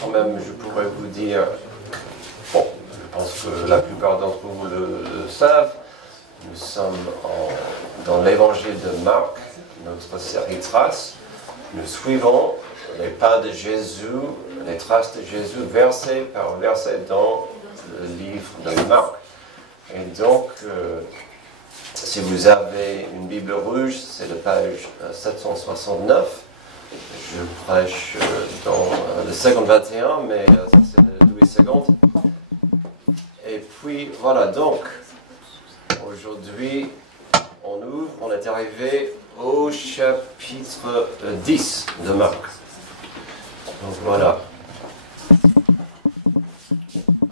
quand même, je pourrais vous dire, bon, je pense que la plupart d'entre vous le savent, nous sommes dans l'évangile de Marc, notre série Traces. Nous suivons les pas de Jésus, les traces de Jésus, verset par verset dans le livre de Marc. Et donc, si vous avez une Bible rouge, c'est la page 769. Je prêche dans le second 21, mais ça c'est le Louis II. Et puis, voilà, donc, aujourd'hui, on est arrivé au chapitre 10 de Marc. Donc voilà.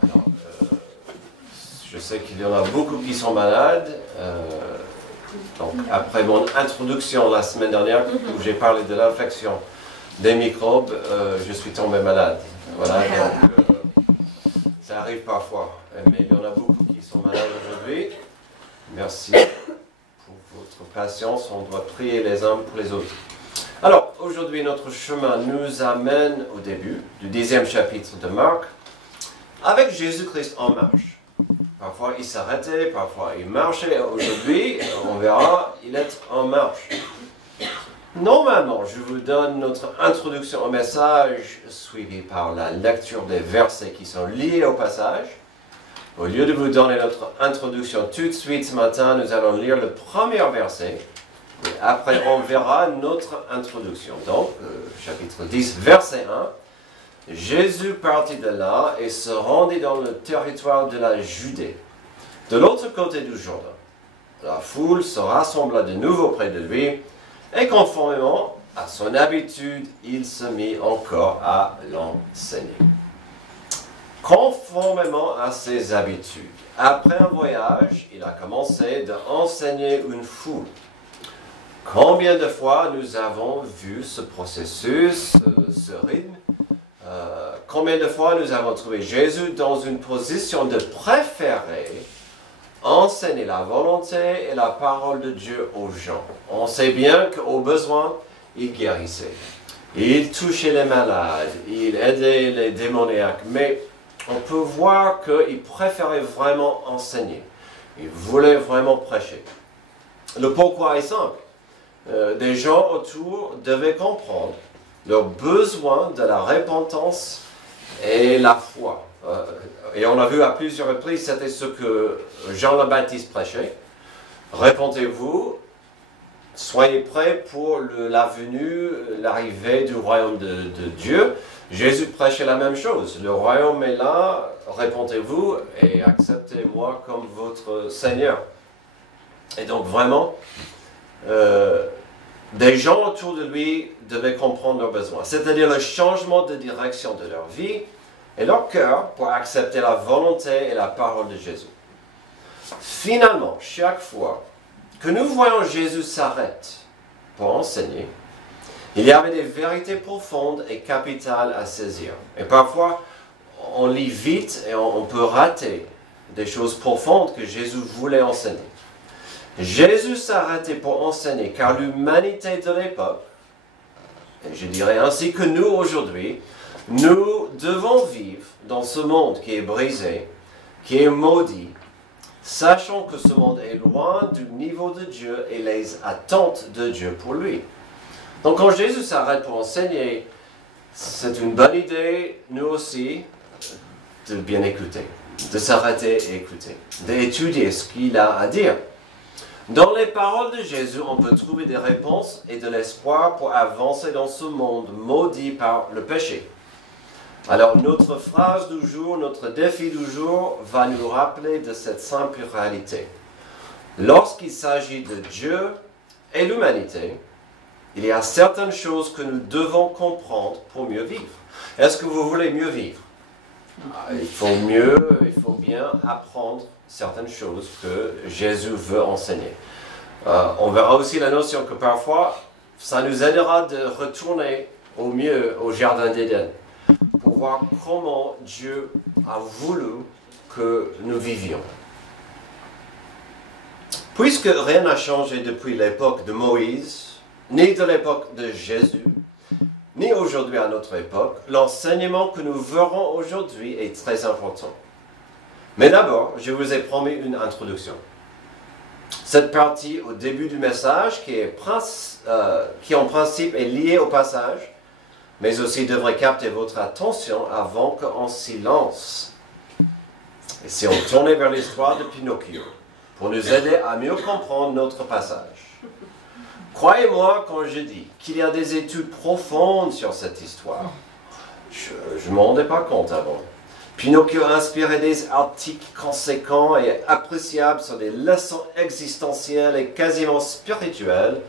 Alors, je sais qu'il y en a beaucoup qui sont malades. Donc après mon introduction la semaine dernière, où j'ai parlé de l'infection des microbes, je suis tombé malade. Voilà, donc ça arrive parfois. Mais il y en a beaucoup qui sont malades aujourd'hui. Merci pour votre patience. On doit prier les uns pour les autres. Alors, aujourd'hui, notre chemin nous amène au début du 10e chapitre de Marc, avec Jésus-Christ en marche. Parfois, il s'arrêtait, parfois, il marchait. Aujourd'hui, on verra, il est en marche. Normalement, je vous donne notre introduction au message, suivie par la lecture des versets qui sont liés au passage. Au lieu de vous donner notre introduction tout de suite ce matin, nous allons lire le premier verset. Et après, on verra notre introduction. Donc, chapitre 10, verset 1. Jésus partit de là et se rendit dans le territoire de la Judée, de l'autre côté du Jourdain. La foule se rassembla de nouveau près de lui, et conformément à son habitude, il se mit encore à l'enseigner. Conformément à ses habitudes, après un voyage, il a commencé d'enseigner une foule. Combien de fois nous avons vu ce processus, ce rythme? Combien de fois nous avons trouvé Jésus dans une position de préférer enseigner la volonté et la parole de Dieu aux gens. On sait bien qu'au besoin, il guérissait. Il touchait les malades, il aidait les démoniaques, mais on peut voir qu'il préférait vraiment enseigner. Il voulait vraiment prêcher. Le pourquoi est simple. Des gens autour devaient comprendre leur besoin de la repentance et la foi. Et on a vu à plusieurs reprises, c'était ce que Jean le Baptiste prêchait. Repentez-vous, soyez prêts pour la venue, l'arrivée du royaume de Dieu. Jésus prêchait la même chose. Le royaume est là, repentez-vous et acceptez-moi comme votre Seigneur. Et donc vraiment, des gens autour de lui devaient comprendre leurs besoins, c'est-à-dire le changement de direction de leur vie et leur cœur pour accepter la volonté et la parole de Jésus. Finalement, chaque fois que nous voyons Jésus s'arrêter pour enseigner, il y avait des vérités profondes et capitales à saisir. Et parfois, on lit vite et on peut rater des choses profondes que Jésus voulait enseigner. Jésus s'arrêtait pour enseigner car l'humanité de l'époque, et je dirais ainsi que nous aujourd'hui, nous devons vivre dans ce monde qui est brisé, qui est maudit, sachant que ce monde est loin du niveau de Dieu et les attentes de Dieu pour lui. Donc quand Jésus s'arrête pour enseigner, c'est une bonne idée, nous aussi, de bien écouter, de s'arrêter et écouter, d'étudier ce qu'il a à dire. Dans les paroles de Jésus, on peut trouver des réponses et de l'espoir pour avancer dans ce monde maudit par le péché. Alors notre phrase du jour, notre défi du jour va nous rappeler de cette simple réalité. Lorsqu'il s'agit de Dieu et l'humanité, il y a certaines choses que nous devons comprendre pour mieux vivre. Est-ce que vous voulez mieux vivre? Il faut bien apprendre certaines choses que Jésus veut enseigner. On verra aussi la notion que parfois, ça nous aidera de retourner au mieux au Jardin d'Éden, pour voir comment Dieu a voulu que nous vivions. Puisque rien n'a changé depuis l'époque de Moïse, ni de l'époque de Jésus, ni aujourd'hui à notre époque, l'enseignement que nous verrons aujourd'hui est très important. Mais d'abord, je vous ai promis une introduction. Cette partie au début du message, qui en principe est liée au passage, mais aussi devrait capter votre attention avant qu'on s'y lance. Et si on tournait vers l'histoire de Pinocchio, pour nous aider à mieux comprendre notre passage. Croyez-moi quand je dis qu'il y a des études profondes sur cette histoire. Je ne m'en rendais pas compte avant. Pinocchio a inspiré des articles conséquents et appréciables sur des leçons existentielles et quasiment spirituelles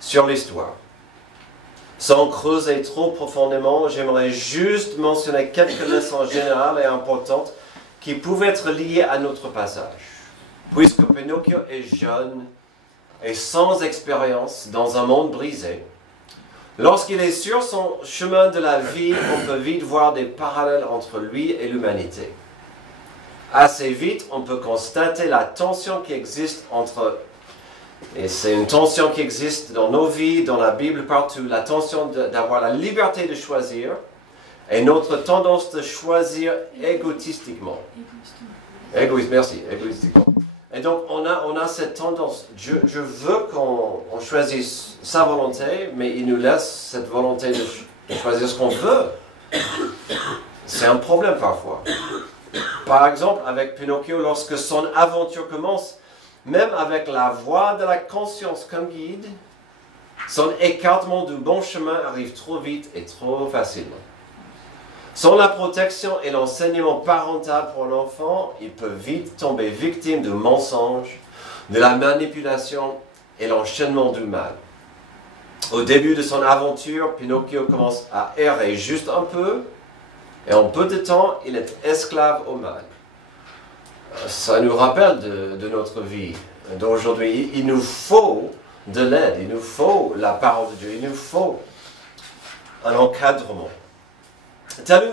sur l'histoire. Sans creuser trop profondément, j'aimerais juste mentionner quelques leçons générales et importantes qui pouvaient être liées à notre passage. Puisque Pinocchio est jeune et sans expérience dans un monde brisé, lorsqu'il est sur son chemin de la vie, on peut vite voir des parallèles entre lui et l'humanité. Assez vite, on peut constater la tension qui existe entre, et c'est une tension qui existe dans nos vies, dans la Bible, partout, la tension d'avoir la liberté de choisir et notre tendance de choisir égotistiquement. Égoïstiquement. Et donc, on a cette tendance. Je veux qu'on choisisse sa volonté, mais il nous laisse cette volonté de choisir ce qu'on veut. C'est un problème parfois. Par exemple, avec Pinocchio, lorsque son aventure commence, même avec la voix de la conscience comme guide, son écartement du bon chemin arrive trop vite et trop facilement. Sans la protection et l'enseignement parental pour l'enfant, il peut vite tomber victime du mensonge, de la manipulation et l'enchaînement du mal. Au début de son aventure, Pinocchio commence à errer juste un peu, et en peu de temps, il est esclave au mal. Ça nous rappelle de notre vie d'aujourd'hui. Il nous faut de l'aide, il nous faut la parole de Dieu, il nous faut un encadrement. Telle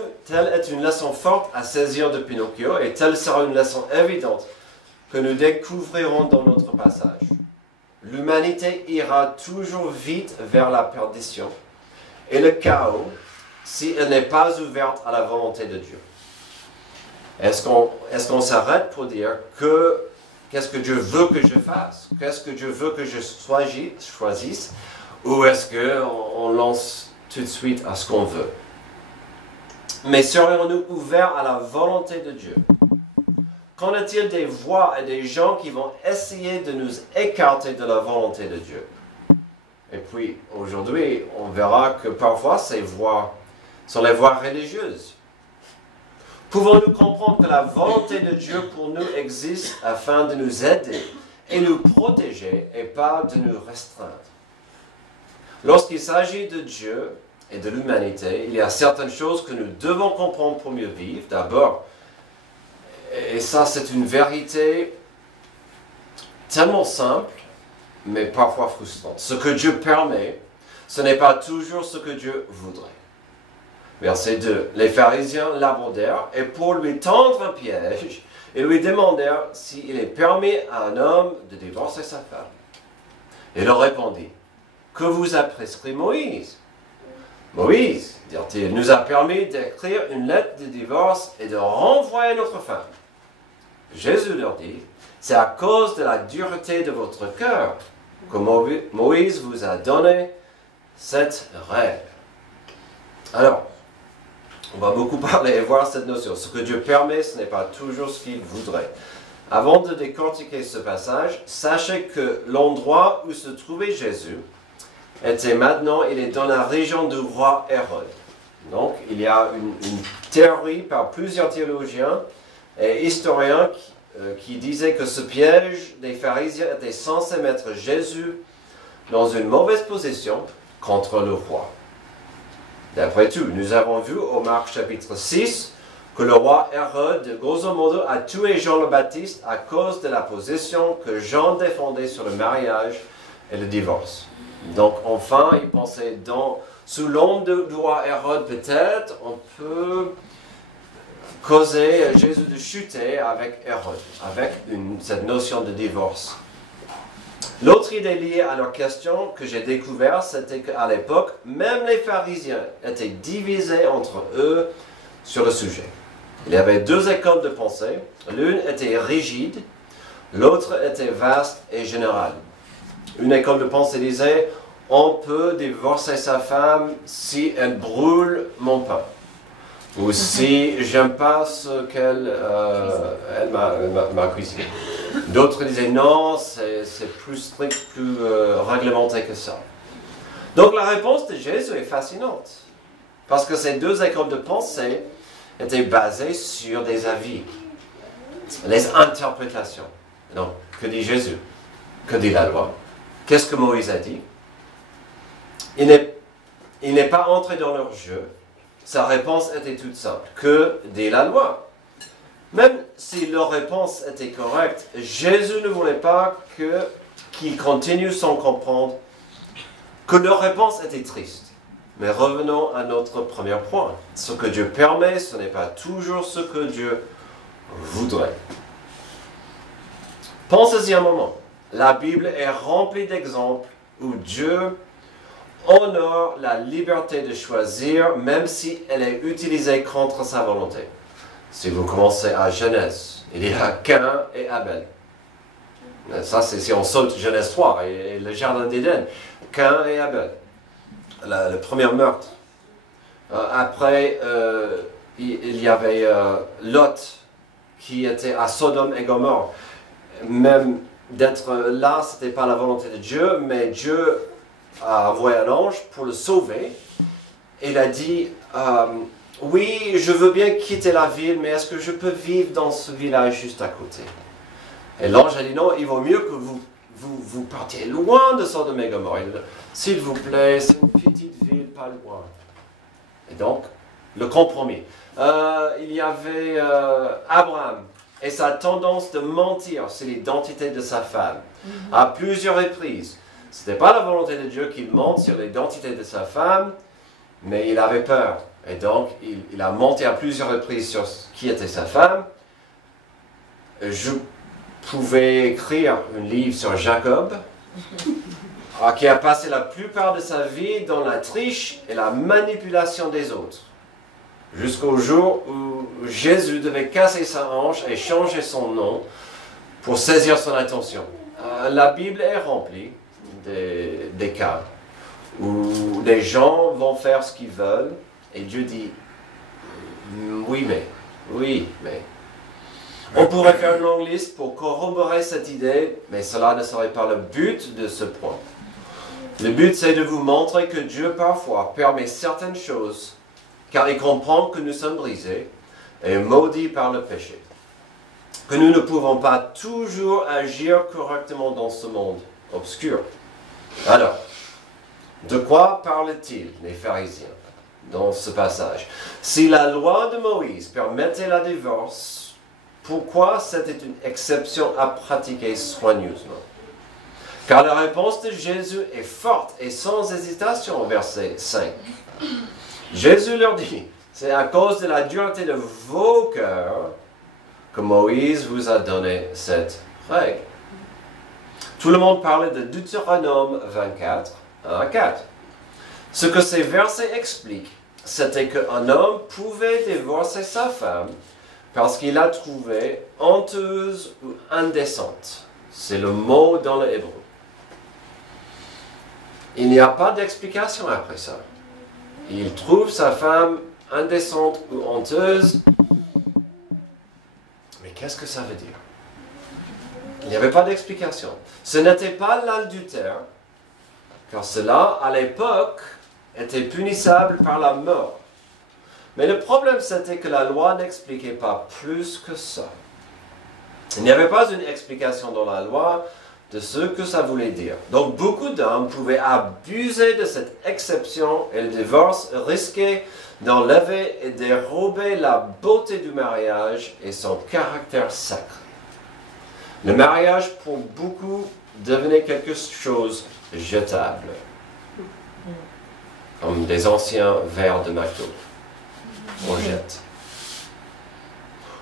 est une leçon forte à saisir de Pinocchio et telle sera une leçon évidente que nous découvrirons dans notre passage. L'humanité ira toujours vite vers la perdition et le chaos si elle n'est pas ouverte à la volonté de Dieu. Est-ce qu'on s'arrête pour dire qu'est-ce que Dieu veut que je fasse? Qu'est-ce que Dieu veut que je choisisse? Ou est-ce qu'on lance tout de suite à ce qu'on veut? Mais serions-nous ouverts à la volonté de Dieu? Qu'en est-il des voix et des gens qui vont essayer de nous écarter de la volonté de Dieu? Et puis, aujourd'hui, on verra que parfois ces voix sont les voix religieuses. Pouvons-nous comprendre que la volonté de Dieu pour nous existe afin de nous aider et nous protéger et pas de nous restreindre? Lorsqu'il s'agit de Dieu et de l'humanité, il y a certaines choses que nous devons comprendre pour mieux vivre. D'abord, et ça c'est une vérité tellement simple, mais parfois frustrante. Ce que Dieu permet, ce n'est pas toujours ce que Dieu voudrait. Verset 2. Les pharisiens l'abordèrent et pour lui tendre un piège, ils lui demandèrent s'il est permis à un homme de divorcer sa femme. Il leur répondit, « Que vous a prescrit Moïse ?» Moïse, dit-il, nous a permis d'écrire une lettre de divorce et de renvoyer notre femme. Jésus leur dit, c'est à cause de la dureté de votre cœur que Moïse vous a donné cette règle. Alors, on va beaucoup parler et voir cette notion. Ce que Dieu permet, ce n'est pas toujours ce qu'il voudrait. Avant de décortiquer ce passage, sachez que l'endroit où se trouvait Jésus était maintenant, il est dans la région du roi Hérode. Donc, il y a une théorie par plusieurs théologiens et historiens qui disaient que ce piège des pharisiens était censé mettre Jésus dans une mauvaise position contre le roi. D'après tout, nous avons vu au Marc chapitre 6 que le roi Hérode, grosso modo, a tué Jean le Baptiste à cause de la position que Jean défendait sur le mariage et le divorce. Donc enfin, il pensait sous l'ombre du roi Hérode, peut-être, on peut causer Jésus de chuter avec Hérode, avec cette notion de divorce. L'autre idée liée à leur question que j'ai découvert, c'était qu'à l'époque, même les pharisiens étaient divisés entre eux sur le sujet. Il y avait deux écoles de pensée. L'une était rigide, l'autre était vaste et générale. Une école de pensée disait, on peut divorcer sa femme si elle brûle mon pain. Ou si j'aime pas ce qu'elle m'a cuisiné. D'autres disaient non, c'est plus strict, plus réglementé que ça. Donc la réponse de Jésus est fascinante. Parce que ces deux écoles de pensée étaient basées sur des avis, les interprétations. Donc, que dit Jésus? Que dit la loi? Qu'est-ce que Moïse a dit? Il n'est pas entré dans leur jeu. Sa réponse était toute simple. Que dit la loi? Même si leur réponse était correcte, Jésus ne voulait pas qu'ils continuent sans comprendre que leur réponse était triste. Mais revenons à notre premier point. Ce que Dieu permet, ce n'est pas toujours ce que Dieu voudrait. Pensez-y un moment. La Bible est remplie d'exemples où Dieu honore la liberté de choisir, même si elle est utilisée contre sa volonté. Si vous commencez à Genèse, il y a Caïn et Abel. Ça, c'est si on saute Genèse 3 et le jardin d'Éden. Caïn et Abel. Le premier meurtre. Après, il y avait Lot qui était à Sodome et Gomorrhe. Même d'être là, ce n'était pas la volonté de Dieu, mais Dieu a envoyé un ange pour le sauver. Il a dit, oui, je veux bien quitter la ville, mais est-ce que je peux vivre dans ce village juste à côté? Et l'ange a dit, non, il vaut mieux que vous partiez loin de Sodome et Gomorrhe. S'il vous plaît, c'est une petite ville, pas loin. Et donc, le compromis. Il y avait Abraham et sa tendance de mentir sur l'identité de sa femme. À plusieurs reprises. Ce n'était pas la volonté de Dieu qu'il mente sur l'identité de sa femme, mais il avait peur. Et donc, il a menti à plusieurs reprises sur qui était sa femme. Je pouvais écrire un livre sur Jacob, qui a passé la plupart de sa vie dans la triche et la manipulation des autres. Jusqu'au jour où Jésus devait casser sa hanche et changer son nom pour saisir son attention. La Bible est remplie des cas où des gens vont faire ce qu'ils veulent et Dieu dit oui mais. On pourrait faire une longue liste pour corroborer cette idée, mais cela ne serait pas le but de ce point. Le but, c'est de vous montrer que Dieu parfois permet certaines choses car il comprend que nous sommes brisés et maudits par le péché. Que nous ne pouvons pas toujours agir correctement dans ce monde obscur. Alors, de quoi parlent-ils, les pharisiens, dans ce passage? Si la loi de Moïse permettait la divorce, pourquoi c'était une exception à pratiquer soigneusement? Car la réponse de Jésus est forte et sans hésitation au verset 5. Jésus leur dit, c'est à cause de la dureté de vos cœurs que Moïse vous a donné cette règle. Tout le monde parlait de Deutéronome 24, 1 à 4. Ce que ces versets expliquent, c'était qu'un homme pouvait divorcer sa femme parce qu'il la trouvait honteuse ou indécente. C'est le mot dans le hébreu. Il n'y a pas d'explication après ça. Il trouve sa femme indécente ou honteuse. Mais qu'est-ce que ça veut dire? Il n'y avait pas d'explication. Ce n'était pas l'adultère, car cela, à l'époque, était punissable par la mort. Mais le problème, c'était que la loi n'expliquait pas plus que ça. Il n'y avait pas une explication dans la loi de ce que ça voulait dire. Donc, beaucoup d'hommes pouvaient abuser de cette exception et le divorce risquait d'enlever et dérober la beauté du mariage et son caractère sacré. Le mariage, pour beaucoup, devenait quelque chose de jetable, comme des anciens verres de McDo. On jette.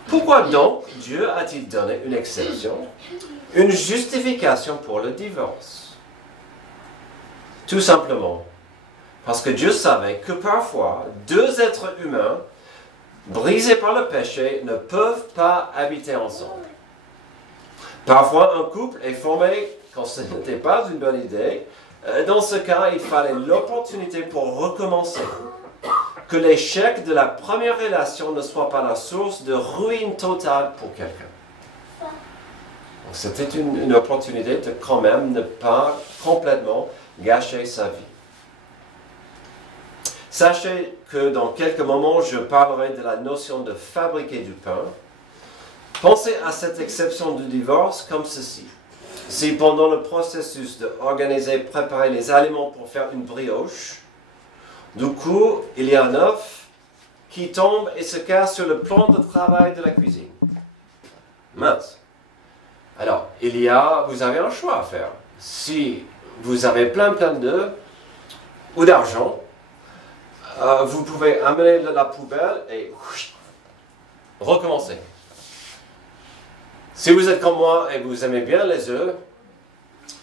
Pourquoi donc Dieu a-t-il donné une exception, une justification pour le divorce? Tout simplement parce que Dieu savait que parfois, deux êtres humains, brisés par le péché, ne peuvent pas habiter ensemble. Parfois, un couple est formé quand ce n'était pas une bonne idée. Dans ce cas, il fallait l'opportunité pour recommencer. Que l'échec de la première relation ne soit pas la source de ruine totale pour quelqu'un. C'était une opportunité de quand même ne pas complètement gâcher sa vie. Sachez que dans quelques moments, je parlerai de la notion de fabriquer du pain. Pensez à cette exception du divorce comme ceci. Si pendant le processus d'organiser, préparer les aliments pour faire une brioche, du coup, il y a un œuf qui tombe et se casse sur le plan de travail de la cuisine. Mince. Alors, vous avez un choix à faire. Si vous avez plein d'œufs ou d'argent, vous pouvez amener la poubelle et recommencer. Si vous êtes comme moi et vous aimez bien les œufs,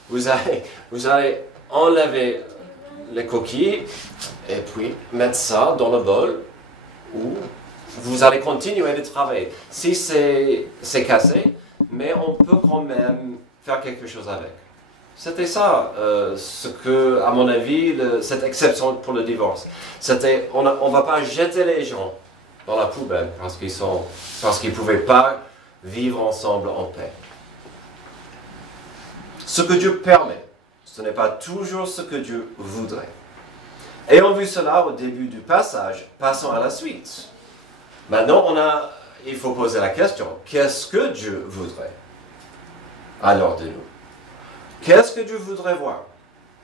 vous allez enlever les coquilles et puis mettre ça dans le bol où vous allez continuer de travailler. Si c'est cassé, mais on peut quand même faire quelque chose avec. C'était ça, ce que, à mon avis, cette exception pour le divorce. C'était, on ne va pas jeter les gens dans la poubelle parce qu'ils ne pouvaient pas vivre ensemble en paix. Ce que Dieu permet, ce n'est pas toujours ce que Dieu voudrait. Ayant vu cela au début du passage, passons à la suite. Maintenant, il faut poser la question, qu'est-ce que Dieu voudrait alors de nous? Qu'est-ce que Dieu voudrait voir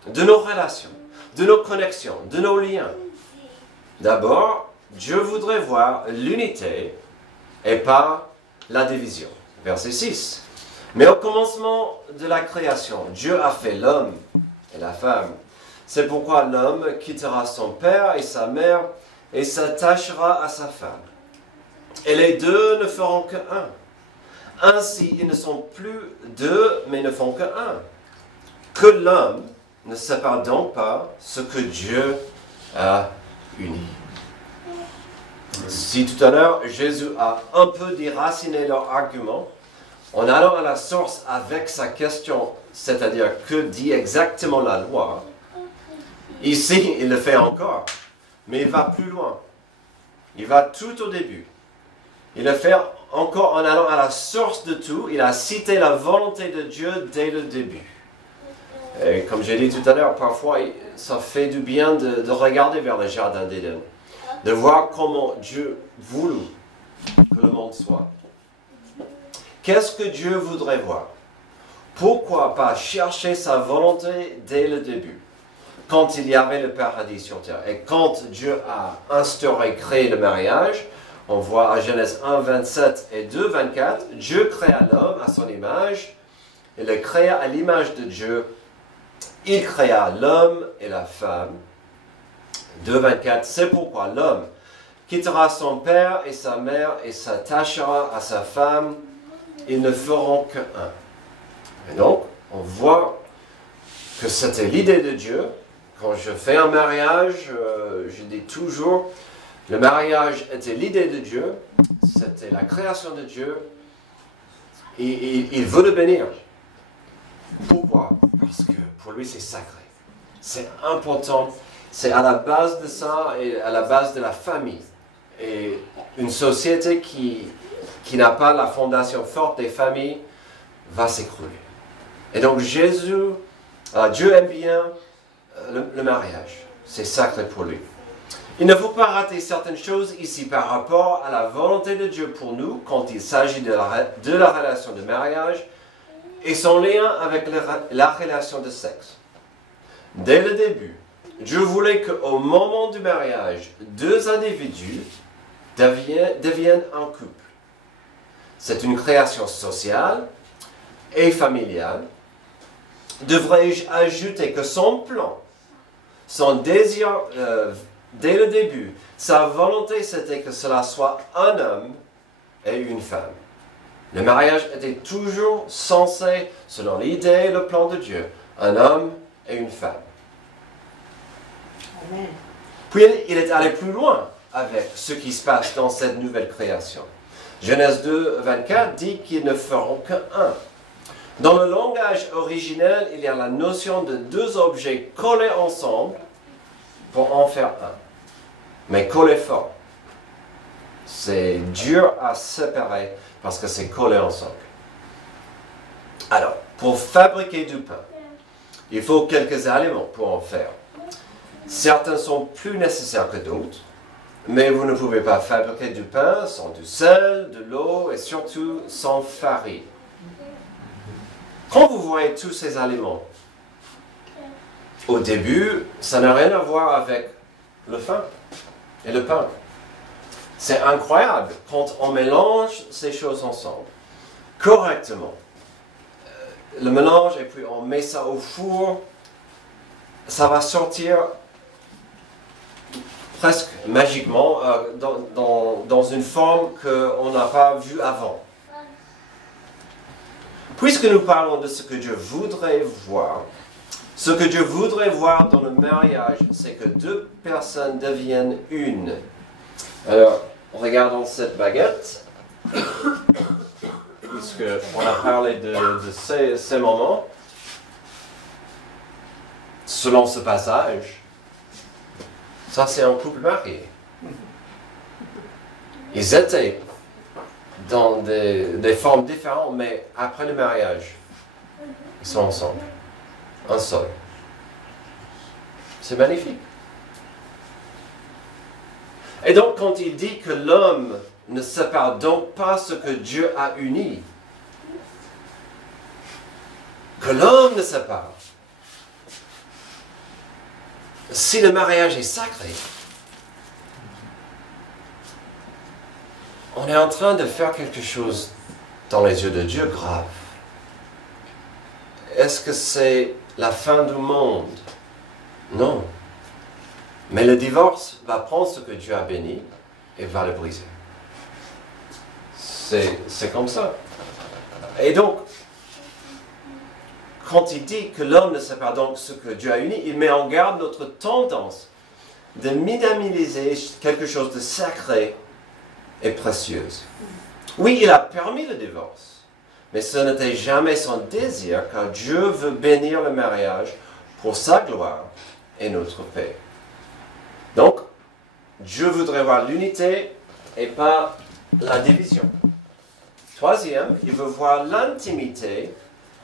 de nos relations, de nos connexions, de nos liens? D'abord, Dieu voudrait voir l'unité et pas la division. Verset 6. Mais au commencement de la création, Dieu a fait l'homme et la femme. C'est pourquoi l'homme quittera son père et sa mère et s'attachera à sa femme. Et les deux ne feront que un. Ainsi, ils ne sont plus deux, mais ne font que un. Que l'homme ne sépare donc pas ce que Dieu a uni. Si tout à l'heure, Jésus a un peu déraciné leur argument, en allant à la source avec sa question, c'est-à-dire que dit exactement la loi, ici, il le fait encore, mais il va plus loin. Il va tout au début. Il le fait encore en allant à la source de tout. Il a cité la volonté de Dieu dès le début. Et comme j'ai dit tout à l'heure, parfois, ça fait du bien de regarder vers le jardin d'Éden, de voir comment Dieu voulut que le monde soit. Qu'est-ce que Dieu voudrait voir? Pourquoi pas chercher sa volonté dès le début, quand il y avait le paradis sur terre? Et quand Dieu a instauré, créé le mariage, on voit à Genèse 1, 27 et 2, 24, Dieu créa l'homme à son image, il le créa à l'image de Dieu, il créa l'homme et la femme. 2, 24, c'est pourquoi l'homme quittera son père et sa mère et s'attachera à sa femme, ils ne feront que un. Et donc, on voit que c'était l'idée de Dieu. Quand je fais un mariage, je dis toujours, le mariage était l'idée de Dieu, c'était la création de Dieu, et il veut le bénir. Pourquoi? Parce que pour lui c'est sacré, c'est important, c'est à la base de ça et à la base de la famille. Et une société qui n'a pas la fondation forte des familles va s'écrouler. Et donc Dieu aime bien le mariage, c'est sacré pour lui. Il ne faut pas rater certaines choses ici par rapport à la volonté de Dieu pour nous quand il s'agit de la relation de mariage et son lien avec la relation de sexe. Dès le début, Dieu voulait qu'au moment du mariage, deux individus deviennent un couple. C'est une création sociale et familiale. Devrais-je ajouter que son plan, son désir dès le début, sa volonté c'était que cela soit un homme et une femme. Le mariage était toujours censé, selon l'idée et le plan de Dieu, un homme et une femme. Amen. Puis il est allé plus loin avec ce qui se passe dans cette nouvelle création. Genèse 2, 24 dit qu'ils ne feront qu'un. Dans le langage originel, il y a la notion de deux objets collés ensemble pour en faire un. Mais collés fort. C'est dur à séparer parce que c'est collé ensemble. Alors, pour fabriquer du pain, il faut quelques éléments pour en faire. Certains sont plus nécessaires que d'autres, mais vous ne pouvez pas fabriquer du pain sans du sel, de l'eau et surtout sans farine. Quand vous voyez tous ces aliments, au début, ça n'a rien à voir avec le pain et le pain. C'est incroyable quand on mélange ces choses ensemble, correctement. Le mélange et puis on met ça au four, ça va sortir presque magiquement dans une forme qu'on n'a pas vue avant. Puisque nous parlons de ce que Dieu voudrait voir, ce que Dieu voudrait voir dans le mariage, c'est que deux personnes deviennent une. Alors, regardons cette baguette, puisqu'on a parlé de ces moments. Selon ce passage, ça c'est un couple marié. Ils étaient dans des formes différentes, mais après le mariage, ils sont ensemble. Un seul. C'est magnifique. Et donc, quand il dit que l'homme ne sépare donc pas ce que Dieu a uni, que l'homme ne sépare, si le mariage est sacré, on est en train de faire quelque chose dans les yeux de Dieu grave. Est-ce que c'est la fin du monde? Non. Mais le divorce va prendre ce que Dieu a béni et va le briser. C'est comme ça. Et donc, quand il dit que l'homme ne sépare donc ce que Dieu a uni, il met en garde notre tendance de minimiser quelque chose de sacré et précieuse. Oui, il a permis le divorce, mais ce n'était jamais son désir, car Dieu veut bénir le mariage pour sa gloire et notre paix. Donc, Dieu voudrait voir l'unité et pas la division. Troisième, il veut voir l'intimité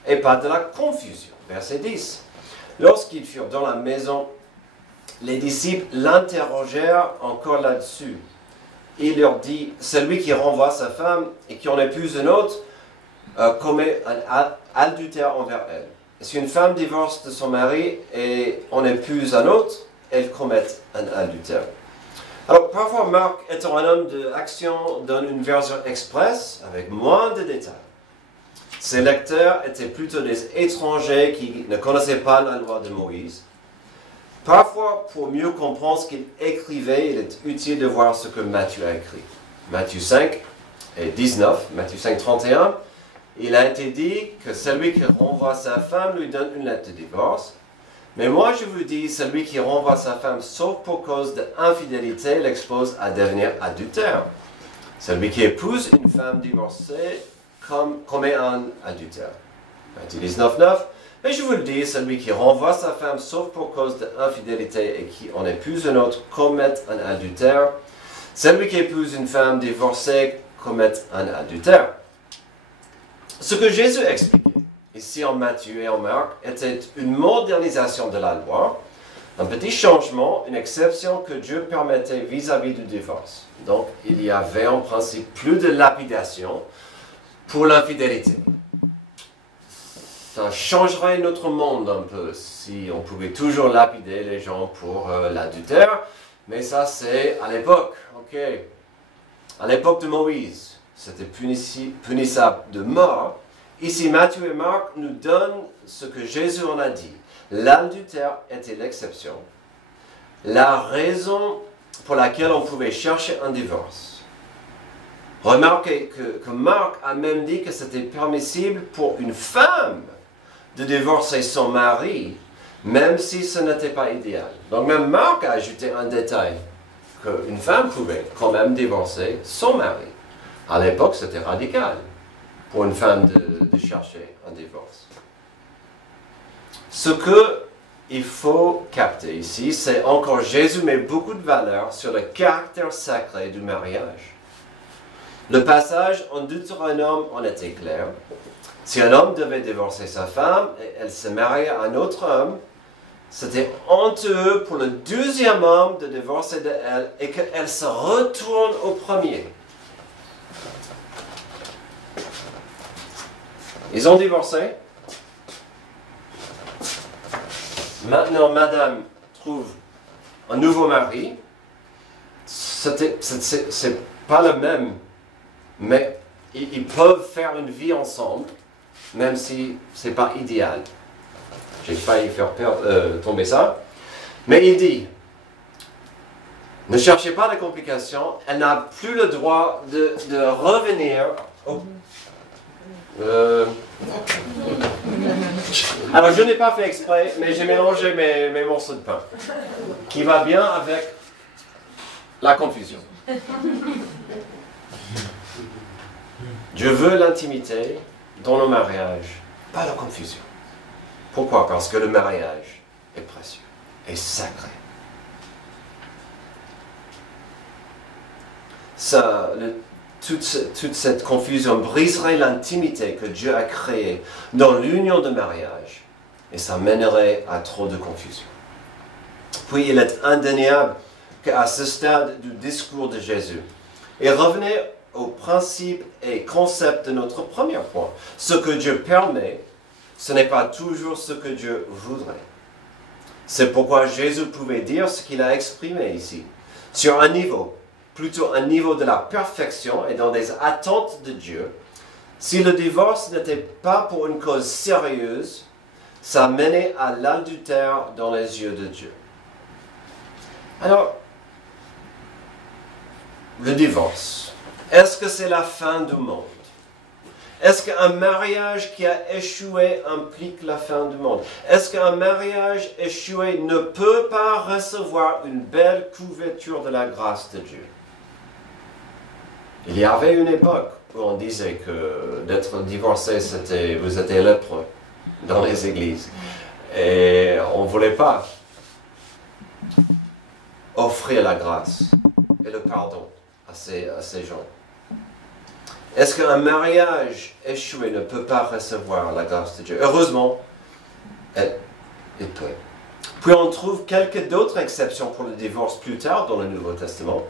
et pas de la confusion. Verset 10. Lorsqu'ils furent dans la maison, les disciples l'interrogèrent encore là-dessus. Il leur dit, celui qui renvoie sa femme et qui en épouse une autre, commet un adultère envers elle. Si une femme divorce de son mari et en épouse un autre, elle commet un adultère. Alors, parfois, Marc, étant un homme d'action, donne une version express avec moins de détails. Ses lecteurs étaient plutôt des étrangers qui ne connaissaient pas la loi de Moïse. Parfois, pour mieux comprendre ce qu'il écrivait, il est utile de voir ce que Matthieu a écrit. Matthieu 5 et 19, Matthieu 5, 31, il a été dit que celui qui renvoie sa femme lui donne une lettre de divorce. Mais moi je vous dis, celui qui renvoie sa femme sauf pour cause d'infidélité l'expose à devenir adultère. Celui qui épouse une femme divorcée commet un adultère. Matthieu 19, 9. Mais je vous le dis, celui qui renvoie sa femme sauf pour cause d'infidélité et qui en épouse une autre commet un adultère. Celui qui épouse une femme divorcée commet un adultère. Ce que Jésus expliquait ici en Matthieu et en Marc était une modernisation de la loi, un petit changement, une exception que Dieu permettait vis-à-vis du divorce. Donc il y avait en principe plus de lapidation pour l'infidélité. Ça changerait notre monde un peu si on pouvait toujours lapider les gens pour l'adultère, mais ça c'est à l'époque, ok? À l'époque de Moïse, c'était punissable de mort. Ici, Matthieu et Marc nous donnent ce que Jésus en a dit. L'adultère était l'exception, la raison pour laquelle on pouvait chercher un divorce. Remarquez que Marc a même dit que c'était permissible pour une femme de divorcer son mari, même si ce n'était pas idéal. Donc même Marc a ajouté un détail, qu'une femme pouvait quand même divorcer son mari. À l'époque, c'était radical pour une femme de chercher un divorce. Ce qu'il faut capter ici, c'est encore Jésus met beaucoup de valeur sur le caractère sacré du mariage. Le passage en Deutéronome en était clair. Si un homme devait divorcer sa femme et elle se mariait à un autre homme, c'était honteux pour le deuxième homme de divorcer d'elle et qu'elle se retourne au premier. Ils ont divorcé. Maintenant, madame trouve un nouveau mari. C'est pas le même, mais ils peuvent faire une vie ensemble, même si ce n'est pas idéal. J'ai failli faire tomber ça. Mais il dit, ne cherchez pas de complications, elle n'a plus le droit de revenir au... Alors je n'ai pas fait exprès, mais j'ai mélangé mes morceaux de pain, qui va bien avec la confusion. Dieu veut l'intimité dans le mariage, pas la confusion. Pourquoi? Parce que le mariage est précieux et sacré. Toute cette confusion briserait l'intimité que Dieu a créée dans l'union de mariage et ça mènerait à trop de confusion. Puis il est indéniable qu'à ce stade du discours de Jésus, il revenait au principe et concept de notre premier point. Ce que Dieu permet, ce n'est pas toujours ce que Dieu voudrait. C'est pourquoi Jésus pouvait dire ce qu'il a exprimé ici, sur un niveau, plutôt un niveau de la perfection et dans des attentes de Dieu. Si le divorce n'était pas pour une cause sérieuse, ça menait à l'adultère dans les yeux de Dieu. Alors, le divorce, est-ce que c'est la fin du monde? Est-ce qu'un mariage qui a échoué implique la fin du monde? Est-ce qu'un mariage échoué ne peut pas recevoir une belle couverture de la grâce de Dieu? Il y avait une époque où on disait que d'être divorcé, c'était vous étiez lépreux dans les églises. Et on ne voulait pas offrir la grâce et le pardon à ces gens. Est-ce qu'un mariage échoué ne peut pas recevoir la grâce de Dieu? Heureusement, il peut. Puis on trouve quelques d'autres exceptions pour le divorce plus tard dans le Nouveau Testament.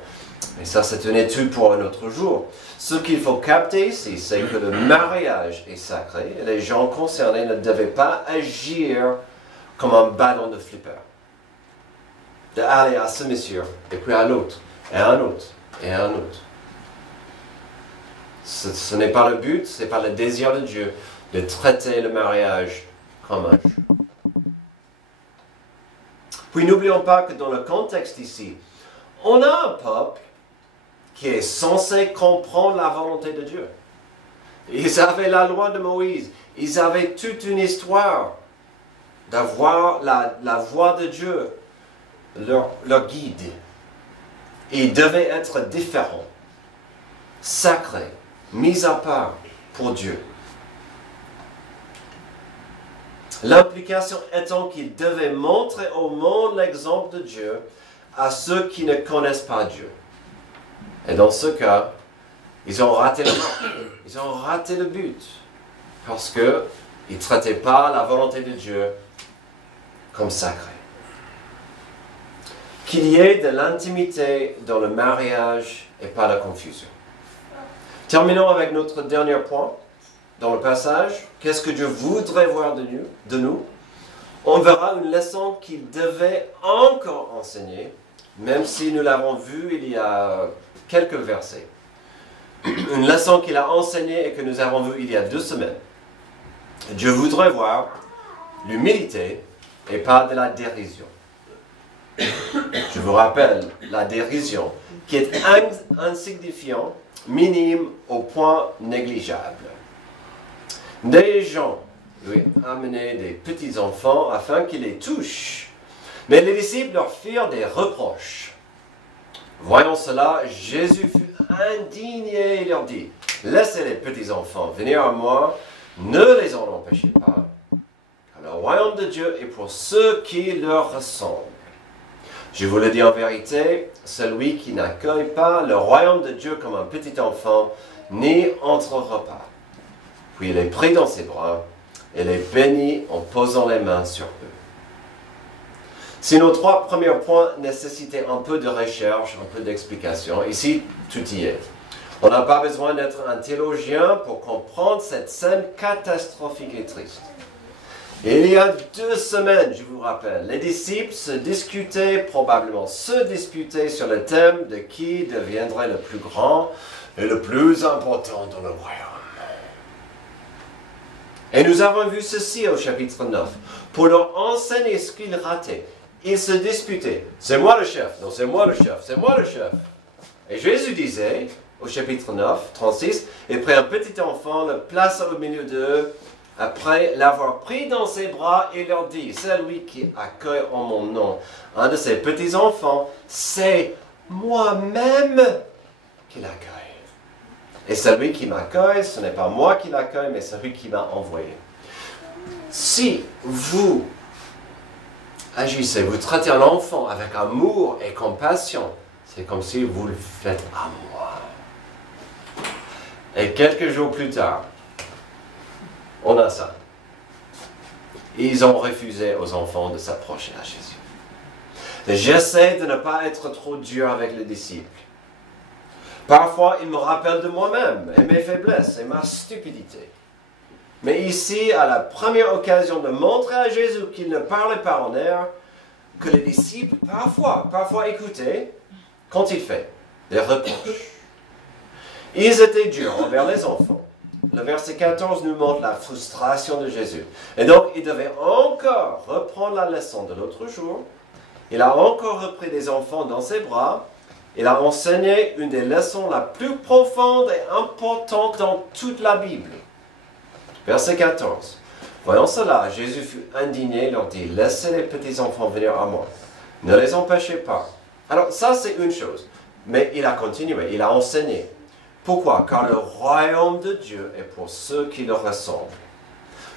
Et ça, c'est une étude pour un autre jour. Ce qu'il faut capter ici, c'est que le mariage est sacré et les gens concernés ne devaient pas agir comme un ballon de flipper. D'aller à ce monsieur, et puis à l'autre, et à un autre, et à un autre. Ce n'est pas le but, ce n'est pas le désir de Dieu de traiter le mariage comme un jeu. Puis n'oublions pas que dans le contexte ici, on a un peuple qui est censé comprendre la volonté de Dieu. Ils avaient la loi de Moïse, ils avaient toute une histoire d'avoir la voix de Dieu, leur guide. Ils devaient être différents, sacrés, mis à part pour Dieu. L'implication étant qu'ils devaient montrer au monde l'exemple de Dieu à ceux qui ne connaissent pas Dieu. Et dans ce cas, ils ont raté le marque, ils ont raté le but, parce qu'ils ne traitaient pas la volonté de Dieu comme sacrée. Qu'il y ait de l'intimité dans le mariage et pas la confusion. Terminons avec notre dernier point dans le passage. Qu'est-ce que Dieu voudrait voir de nous? On verra une leçon qu'il devait encore enseigner, même si nous l'avons vu il y a quelques versets. Une leçon qu'il a enseignée et que nous avons vue il y a 2 semaines. Dieu voudrait voir l'humilité et pas de la dérision. Je vous rappelle, la dérision, qui est insignifiant, minime au point négligeable. Des gens lui amenaient des petits-enfants afin qu'ils les touchent, mais les disciples leur firent des reproches. Voyant cela, Jésus fut indigné et leur dit, « Laissez les petits-enfants venir à moi, ne les en empêchez pas, car le royaume de Dieu est pour ceux qui leur ressemblent. Je vous le dis en vérité, celui qui n'accueille pas le royaume de Dieu comme un petit enfant n'y entrera pas. » Puis il les prit dans ses bras et les bénit en posant les mains sur eux. Si nos trois premiers points nécessitaient un peu de recherche, un peu d'explication, ici tout y est. On n'a pas besoin d'être un théologien pour comprendre cette scène catastrophique et triste. Et il y a 2 semaines, je vous rappelle, les disciples se disputaient sur le thème de qui deviendrait le plus grand et le plus important dans le royaume. Et nous avons vu ceci au chapitre 9. Pour leur enseigner ce qu'ils rataient, ils se disputaient. C'est moi le chef. Non, c'est moi le chef. C'est moi le chef. Et Jésus disait, au chapitre 9, 36, il prit un petit enfant, le plaça au milieu d'eux, après l'avoir pris dans ses bras, il leur dit, celui qui accueille en mon nom un de ces petits enfants, c'est moi-même qui l'accueille. Et celui qui m'accueille, ce n'est pas moi qui l'accueille, mais celui qui m'a envoyé. Si vous agissez, vous traitez un enfant avec amour et compassion, c'est comme si vous le faites à moi. Et quelques jours plus tard, on a ça. Ils ont refusé aux enfants de s'approcher à Jésus. J'essaie de ne pas être trop dur avec les disciples. Parfois, ils me rappellent de moi-même et mes faiblesses et ma stupidité. Mais ici, à la première occasion de montrer à Jésus qu'il ne parlait pas en air, que les disciples, parfois écoutaient quand il fait des reproches. Ils étaient durs envers les enfants. Le verset 14 nous montre la frustration de Jésus. Et donc, il devait encore reprendre la leçon de l'autre jour. Il a encore repris des enfants dans ses bras. Il a enseigné une des leçons la plus profonde et importante dans toute la Bible. Verset 14. Voyant cela, Jésus fut indigné et leur dit, « Laissez les petits-enfants venir à moi. Ne les empêchez pas. » Alors ça, c'est une chose. Mais il a continué, il a enseigné. Pourquoi? Car le royaume de Dieu est pour ceux qui le ressemblent.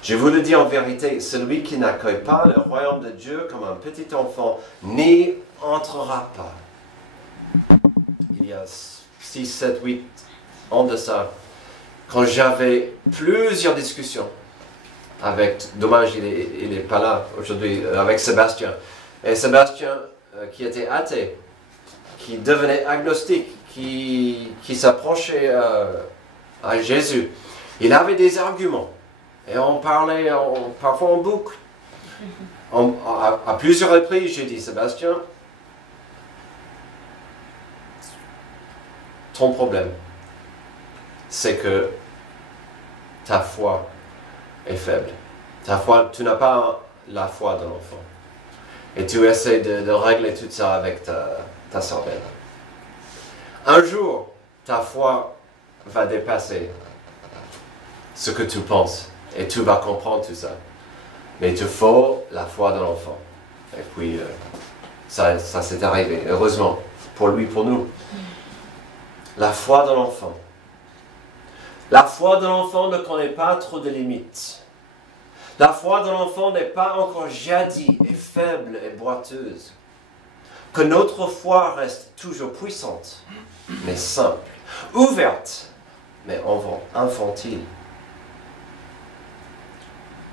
Je vous le dis en vérité, celui qui n'accueille pas le royaume de Dieu comme un petit enfant n'y entrera pas. Il y a 6, 7, 8 ans de ça, quand j'avais plusieurs discussions avec, dommage il n'est pas là aujourd'hui, avec Sébastien. Et Sébastien, qui était athée, qui devenait agnostique, qui s'approchait à Jésus, il avait des arguments. Et on parlait parfois en boucle. À plusieurs reprises, j'ai dit, Sébastien, ton problème, c'est que ta foi est faible. Ta foi, tu n'as pas la foi de l'enfant. Et tu essaies de régler tout ça avec ta cervelle. Un jour, ta foi va dépasser ce que tu penses. Et tu vas comprendre tout ça. Mais il te faut la foi de l'enfant. Et puis, ça s'est arrivé, heureusement, pour lui, pour nous. La foi de l'enfant. La foi de l'enfant ne connaît pas trop de limites. La foi de l'enfant n'est pas encore jadie et faible et boiteuse. Que notre foi reste toujours puissante, mais simple. Ouverte, mais infantile.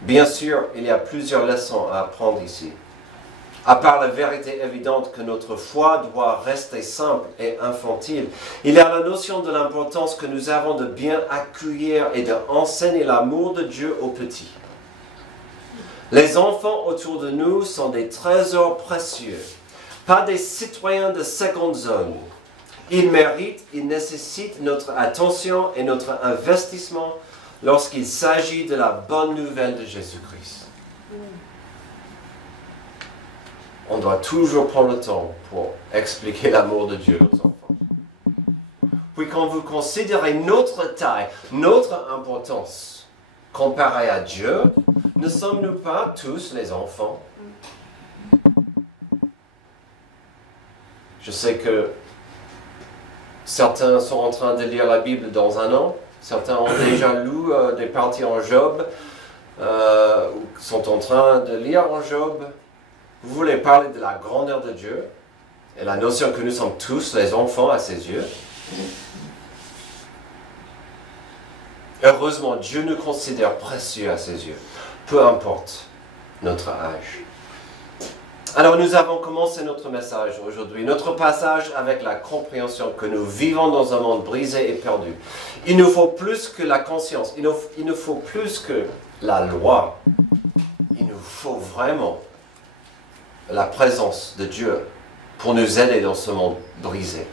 Bien sûr, il y a plusieurs leçons à apprendre ici. À part la vérité évidente que notre foi doit rester simple et infantile, il y a la notion de l'importance que nous avons de bien accueillir et d'enseigner l'amour de Dieu aux petits. Les enfants autour de nous sont des trésors précieux, pas des citoyens de seconde zone. Ils méritent, ils nécessitent notre attention et notre investissement lorsqu'il s'agit de la bonne nouvelle de Jésus-Christ. On doit toujours prendre le temps pour expliquer l'amour de Dieu aux enfants. puis quand vous considérez notre taille, notre importance, comparée à Dieu, ne sommes-nous pas tous les enfants? Je sais que certains sont en train de lire la Bible dans un an, certains ont déjà lu des parties en Job, ou sont en train de lire en Job. Vous voulez parler de la grandeur de Dieu et la notion que nous sommes tous les enfants à ses yeux. Heureusement, Dieu nous considère précieux à ses yeux, peu importe notre âge. Alors nous avons commencé notre message aujourd'hui, notre passage avec la compréhension que nous vivons dans un monde brisé et perdu. Il nous faut plus que la conscience, il nous faut plus que la loi. Il nous faut vraiment la présence de Dieu pour nous aider dans ce monde brisé.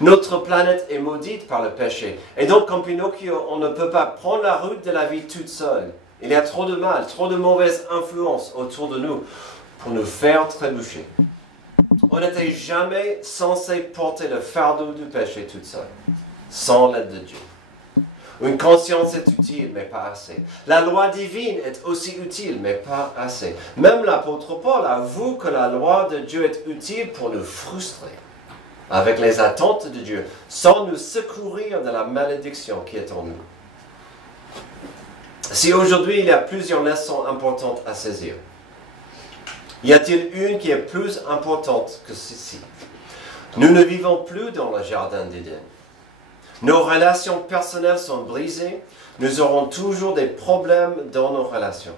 Notre planète est maudite par le péché. Et donc, comme Pinocchio, on ne peut pas prendre la route de la vie toute seule. Il y a trop de mal, trop de mauvaises influences autour de nous pour nous faire trébucher. On n'était jamais censé porter le fardeau du péché toute seule, sans l'aide de Dieu. Une conscience est utile, mais pas assez. La loi divine est aussi utile, mais pas assez. Même l'apôtre Paul avoue que la loi de Dieu est utile pour nous frustrer avec les attentes de Dieu, sans nous secourir de la malédiction qui est en nous. Si aujourd'hui il y a plusieurs leçons importantes à saisir, y a-t-il une qui est plus importante que ceci? Nous ne vivons plus dans le jardin d'Éden. Nos relations personnelles sont brisées, nous aurons toujours des problèmes dans nos relations.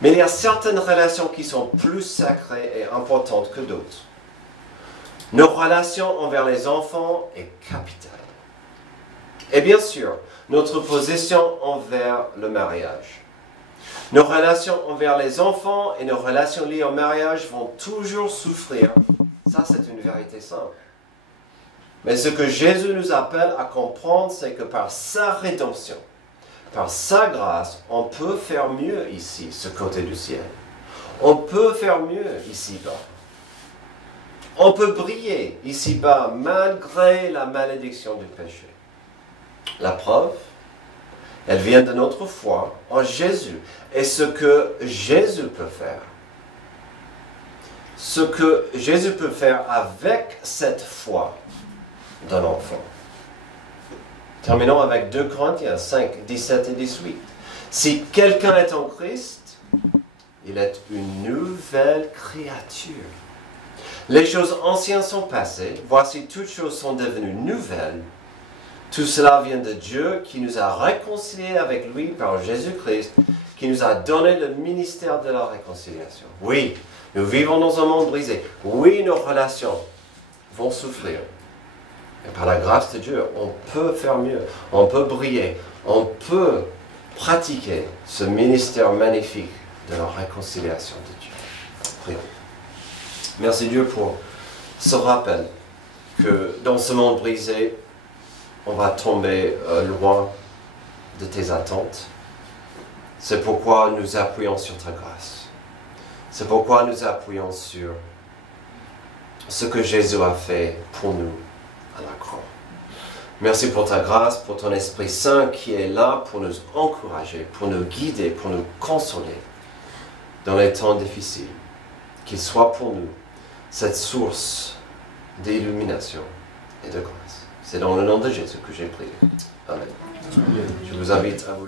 Mais il y a certaines relations qui sont plus sacrées et importantes que d'autres. Nos relations envers les enfants est capitale. Et bien sûr, notre position envers le mariage. Nos relations envers les enfants et nos relations liées au mariage vont toujours souffrir. Ça, c'est une vérité simple. Mais ce que Jésus nous appelle à comprendre, c'est que par sa rédemption, par sa grâce, on peut faire mieux ici, ce côté du ciel. On peut faire mieux ici-bas. On peut briller ici-bas malgré la malédiction du péché. La preuve, elle vient de notre foi en Jésus et ce que Jésus peut faire. Ce que Jésus peut faire avec cette foi d'un enfant. Terminons avec 2 Corinthiens 5, 17 et 18. Si quelqu'un est en Christ, il est une nouvelle créature. Les choses anciennes sont passées, voici toutes choses sont devenues nouvelles. Tout cela vient de Dieu qui nous a réconciliés avec lui par Jésus-Christ, qui nous a donné le ministère de la réconciliation. Oui, nous vivons dans un monde brisé. Oui, nos relations vont souffrir. Et par la grâce de Dieu, on peut faire mieux, on peut briller, on peut pratiquer ce ministère magnifique de la réconciliation de Dieu. Prions. Merci Dieu pour ce rappel que dans ce monde brisé, on va tomber loin de tes attentes. C'est pourquoi nous appuyons sur ta grâce. C'est pourquoi nous appuyons sur ce que Jésus a fait pour nous à la croix. Merci pour ta grâce, pour ton Esprit Saint qui est là pour nous encourager, pour nous guider, pour nous consoler dans les temps difficiles. Qu'il soit pour nous cette source d'illumination et de grâce. C'est dans le nom de Jésus que j'ai prié. Amen. Je vous invite à vous